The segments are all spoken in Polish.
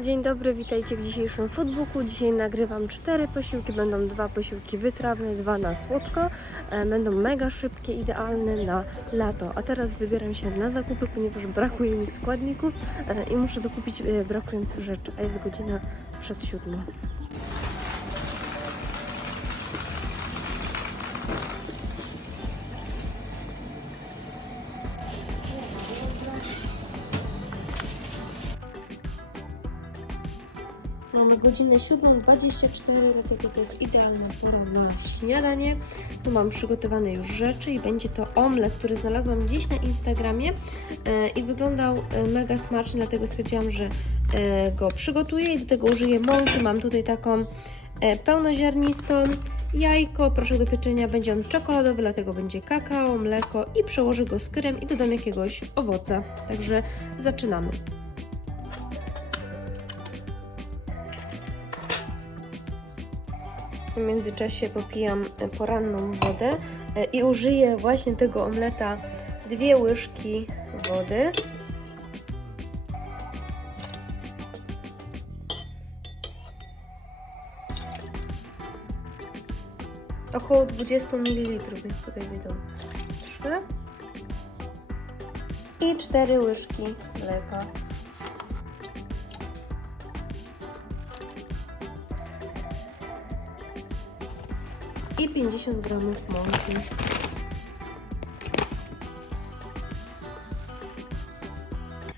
Dzień dobry, witajcie w dzisiejszym foodbooku. Dzisiaj nagrywam cztery posiłki. Będą dwa posiłki wytrawne, dwa na słodko. E, Będą mega szybkie, idealne na lato. A teraz wybieram się na zakupy, ponieważ brakuje mi składników e, i muszę dokupić e, brakujących rzeczy. A jest godzina przed siódmą. Mamy godzinę 7.24, dlatego to jest idealna pora na śniadanie. Tu mam przygotowane już rzeczy i będzie to omlet, który znalazłam gdzieś na Instagramie e, i wyglądał e, mega smacznie, dlatego stwierdziłam, że e, go przygotuję i do tego użyję mąki. Mam tutaj taką pełnoziarnistą. Jajko, proszek do pieczenia, będzie on czekoladowy, dlatego będzie kakao, mleko i przełożę go skyrem i dodam jakiegoś owoca. Także zaczynamy. W międzyczasie popijam poranną wodę e, i użyję właśnie tego omleta dwie łyżki wody. Około 20 ml, więc tutaj wyjdą 3 i 4 łyżki mleka. I 50 gramów mąki.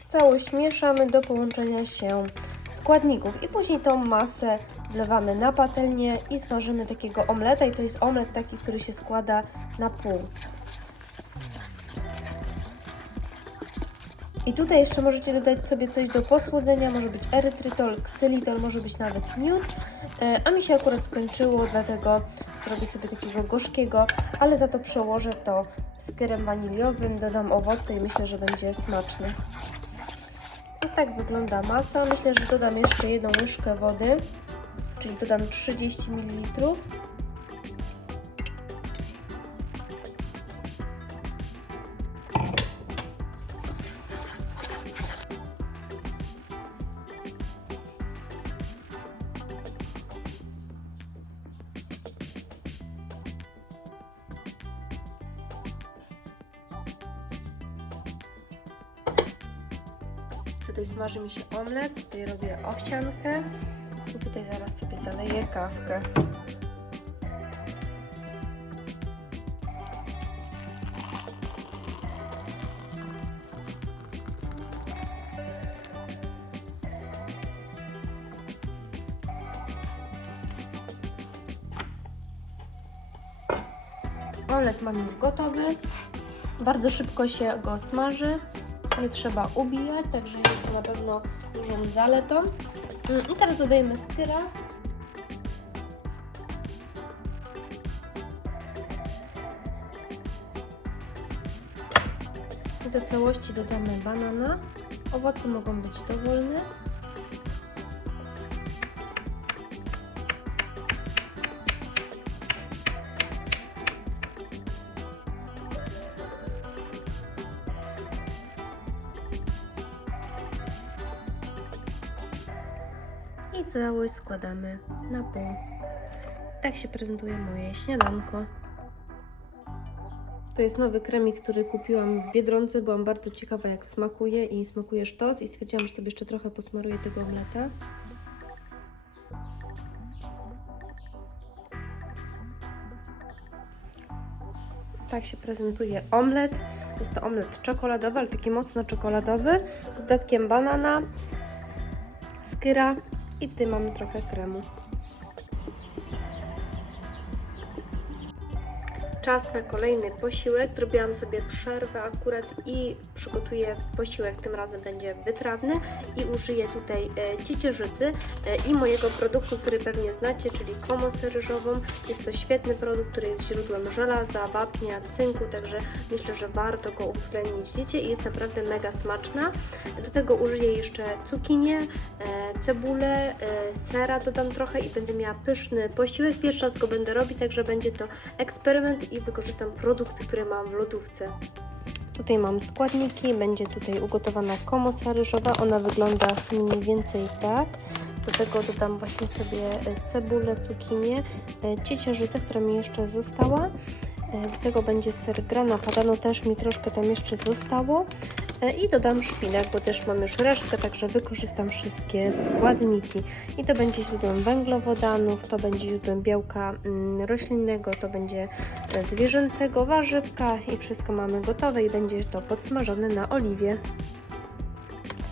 Całość mieszamy do połączenia się składników i później tą masę wlewamy na patelnię i smażymy takiego omleta i to jest omlet taki, który się składa na pół. I tutaj jeszcze możecie dodać sobie coś do posłodzenia, może być erytrytol, ksylitol, może być nawet miód, E, a mi się akurat skończyło, dlatego zrobię sobie takiego gorzkiego, ale za to przełożę to skyrem waniliowym, dodam owoce i myślę, że będzie smaczny. I tak wygląda masa. Myślę, że dodam jeszcze jedną łyżkę wody, czyli dodam 30 ml. Smaży mi się omlet, tutaj robię owsiankę i tutaj zaraz sobie zaleję kawkę. Omlet mam już gotowy. Bardzo szybko się go smaży. Nie trzeba ubijać, także jest to na pewno dużą zaletą. Mm, I teraz dodajemy skyra. I do całości dodamy banana. Owoce mogą być dowolne. I całość składamy na pół. Tak się prezentuje moje śniadanko. To jest nowy kremik, który kupiłam w Biedronce. Byłam bardzo ciekawa jak smakuje i smakuje sztos i stwierdziłam, że sobie jeszcze trochę posmaruję tego omleta. Tak się prezentuje omlet. Jest to omlet czekoladowy, ale taki mocno czekoladowy, z dodatkiem banana, skyra i tutaj mamy trochę kremu. Czas na kolejny posiłek. Zrobiłam sobie przerwę akurat i przygotuję posiłek. Tym razem będzie wytrawny i użyję tutaj e, ciecierzycy e, i mojego produktu, który pewnie znacie, czyli komosę ryżową. Jest to świetny produkt, który jest źródłem żelaza, wapnia, cynku, także myślę, że warto go uwzględnić w diecie i jest naprawdę mega smaczna. Do tego użyję jeszcze cukinię, e, cebulę, sera dodam trochę i będę miała pyszny posiłek. Pierwszy raz go będę robić, także będzie to eksperyment i wykorzystam produkty, które mam w lodówce. Tutaj mam składniki, będzie tutaj ugotowana komosa ryżowa, ona wygląda mniej więcej tak. Do tego dodam właśnie sobie e, cebulę, cukinię, e, ciecierzycę, która mi jeszcze została. E, Do tego będzie ser grana padano, też mi troszkę tam jeszcze zostało. E, I dodam szpinak, bo też mam już resztkę, także wykorzystam wszystkie składniki. I to będzie źródłem węglowodanów, to będzie źródłem białka mm, roślinnego, to będzie e, zwierzęcego, warzywka i wszystko mamy gotowe i będzie to podsmażone na oliwie.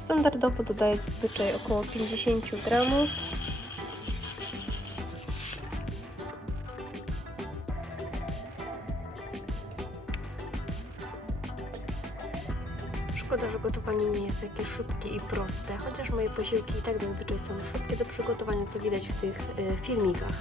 Standardowo dodaję zazwyczaj około 50 gramów. Takie szybkie i proste, chociaż moje posiłki i tak zazwyczaj są szybkie do przygotowania, co widać w tych y, filmikach.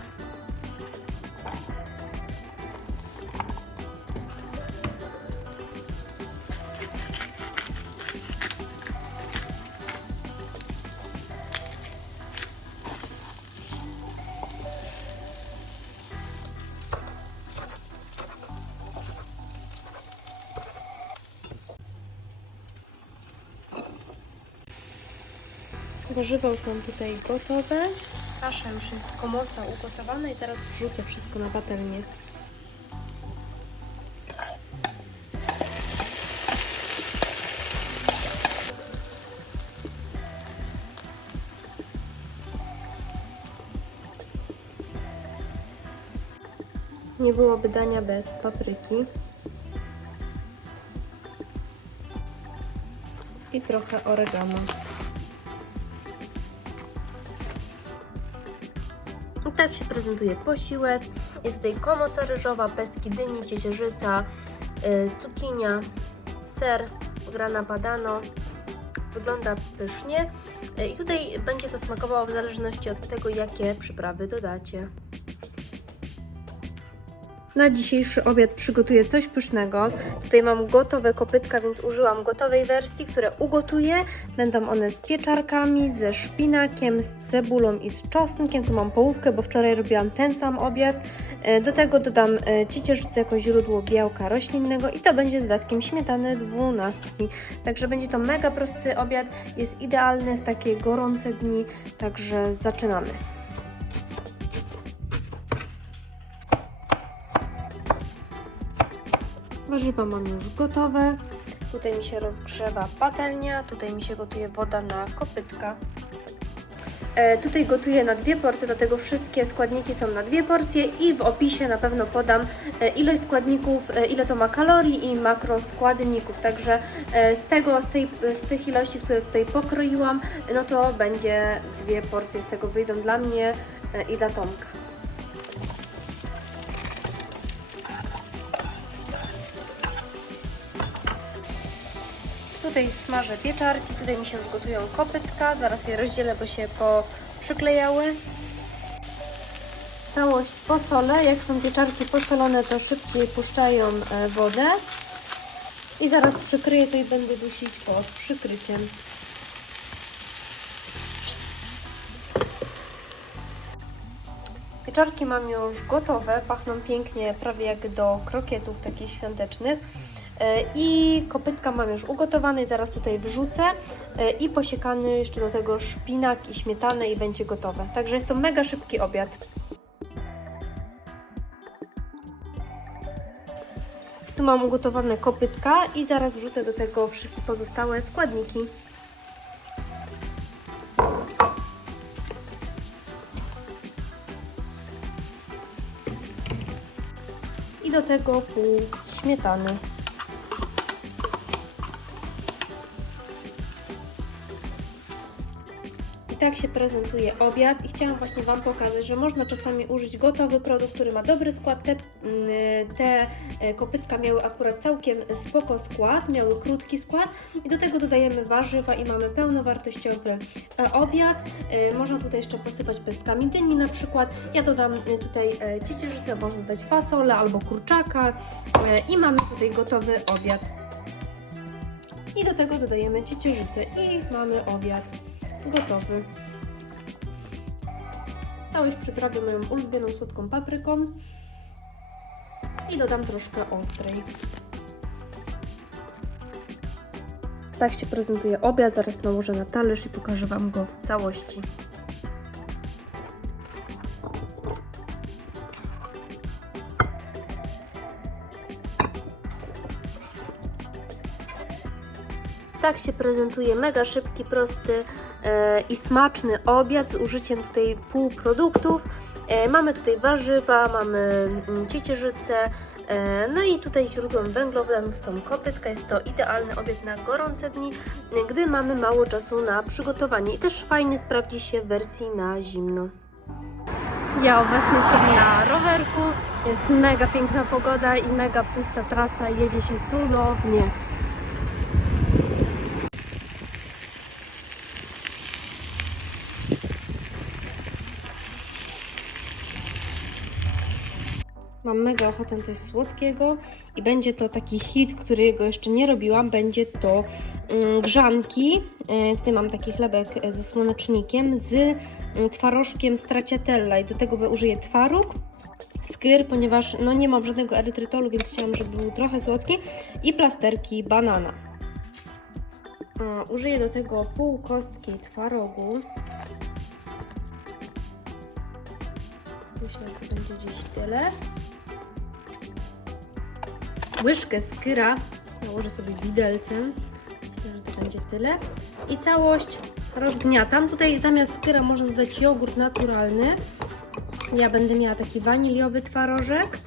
Warzywa już mam tutaj gotowe. Kasza już jest komosa ugotowana i teraz wrzucę wszystko na patelnię. Nie byłoby dania bez papryki. I trochę oregano. Tak się prezentuje posiłek. Jest tutaj komosa ryżowa, pestki dyni, ciecierzyca, y, cukinia, ser, grana padano. Wygląda pysznie. Y, I tutaj będzie to smakowało w zależności od tego, jakie przyprawy dodacie. Na dzisiejszy obiad przygotuję coś pysznego. Tutaj mam gotowe kopytka, więc użyłam gotowej wersji, które ugotuję. Będą one z pieczarkami, ze szpinakiem, z cebulą i z czosnkiem. Tu mam połówkę, bo wczoraj robiłam ten sam obiad. E, Do tego dodam e, ciecierzycę jako źródło białka roślinnego i to będzie z dodatkiem śmietany dwunastki. Także będzie to mega prosty obiad, jest idealny w takie gorące dni, także zaczynamy. Warzywa mam już gotowe. Tutaj mi się rozgrzewa patelnia, tutaj mi się gotuje woda na kopytka. E, tutaj gotuję na dwie porcje, dlatego wszystkie składniki są na dwie porcje i w opisie na pewno podam e, ilość składników, e, ile to ma kalorii i makroskładników. Także e, z tego, z, tej, z tych ilości, które tutaj pokroiłam, no to będzie dwie porcje z tego wyjdą dla mnie e, i dla Tomka. Tutaj smażę pieczarki, tutaj mi się już gotują kopytka, zaraz je rozdzielę, bo się przyklejały. Całość posolę, jak są pieczarki posolone, to szybciej puszczają e, wodę. I zaraz przykryję to i będę dusić pod przykryciem. Pieczarki mam już gotowe, pachną pięknie, prawie jak do krokietów takich świątecznych. E, I kopytka mam już ugotowane i zaraz tutaj wrzucę e, i posiekany jeszcze do tego szpinak i śmietanę i będzie gotowe. Także jest to mega szybki obiad. Tu mam ugotowane kopytka i zaraz wrzucę do tego wszystkie pozostałe składniki. I do tego pół śmietany. Tak się prezentuje obiad i chciałam właśnie Wam pokazać, że można czasami użyć gotowy produkt, który ma dobry skład. Te, mm, te e, kopytka miały akurat całkiem spoko skład, miały krótki skład i do tego dodajemy warzywa i mamy pełnowartościowy e, obiad. E, Można tutaj jeszcze posypać pestkami dyni na przykład. Ja dodam tutaj ciecierzycę, można dodać fasolę albo kurczaka i mamy tutaj gotowy obiad. I do tego dodajemy ciecierzycę i mamy obiad gotowy. Całość przyprawię moją ulubioną słodką papryką i dodam troszkę ostrej. Tak się prezentuje obiad, zaraz nałożę na talerz i pokażę Wam go w całości. Tak się prezentuje mega szybki, prosty i smaczny obiad z użyciem tutaj półproduktów. E, mamy tutaj warzywa, mamy mm, ciecierzycę, e, no i tutaj źródłem węglowodanu są kopytka. Jest to idealny obiad na gorące dni, e, gdy mamy mało czasu na przygotowanie i też fajnie sprawdzi się w wersji na zimno. Ja obecnie jestem na rowerku, jest mega piękna pogoda i mega pusta trasa, jedzie się cudownie. Mam mega ochotę coś słodkiego i będzie to taki hit, którego jeszcze nie robiłam. Będzie to mm, grzanki. E, tutaj mam taki chlebek e, ze słonecznikiem z mm, twarożkiem stracciatella i do tego użyję twaróg, skyr, ponieważ no nie mam żadnego erytrytolu, więc chciałam, żeby był trochę słodki i plasterki banana. E, Użyję do tego pół kostki twarogu. Myślę, że to będzie gdzieś tyle łyżkę skyra, nałożę sobie widelcem, myślę, że to będzie tyle. I całość rozgniatam. Tutaj zamiast skyra można dodać jogurt naturalny. Ja będę miała taki waniliowy twarożek.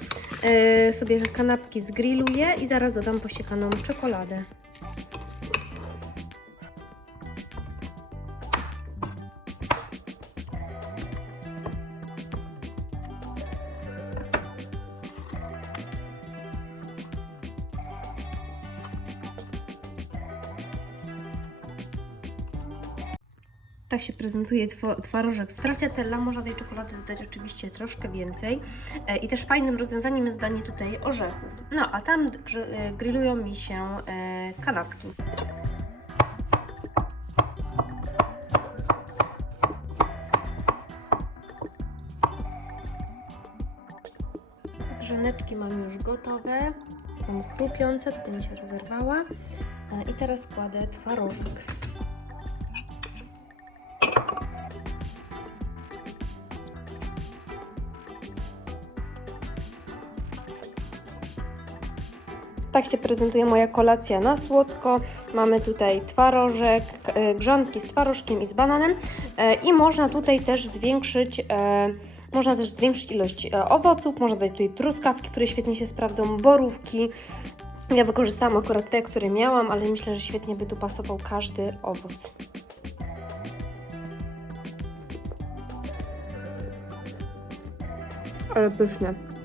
Yy, sobie kanapki zgrilluję i zaraz dodam posiekaną czekoladę. Tak się prezentuje twarożek stracciatella. Można tej czekolady dodać oczywiście troszkę więcej. E, I też fajnym rozwiązaniem jest danie tutaj orzechów. No, a tam e, grillują mi się e, kanapki. Grzaneczki mam już gotowe. Są chrupiące, tutaj mi się rozerwała. I teraz kładę twarożek. Tak się prezentuje moja kolacja na słodko. Mamy tutaj twarożek, e, grzanki z twarożkiem i z bananem E, i można tutaj też zwiększyć e, można też zwiększyć ilość owoców, można dać tutaj truskawki, które świetnie się sprawdzą, borówki. Ja wykorzystałam akurat te, które miałam, ale myślę, że świetnie by tu pasował każdy owoc. Ale pyszne.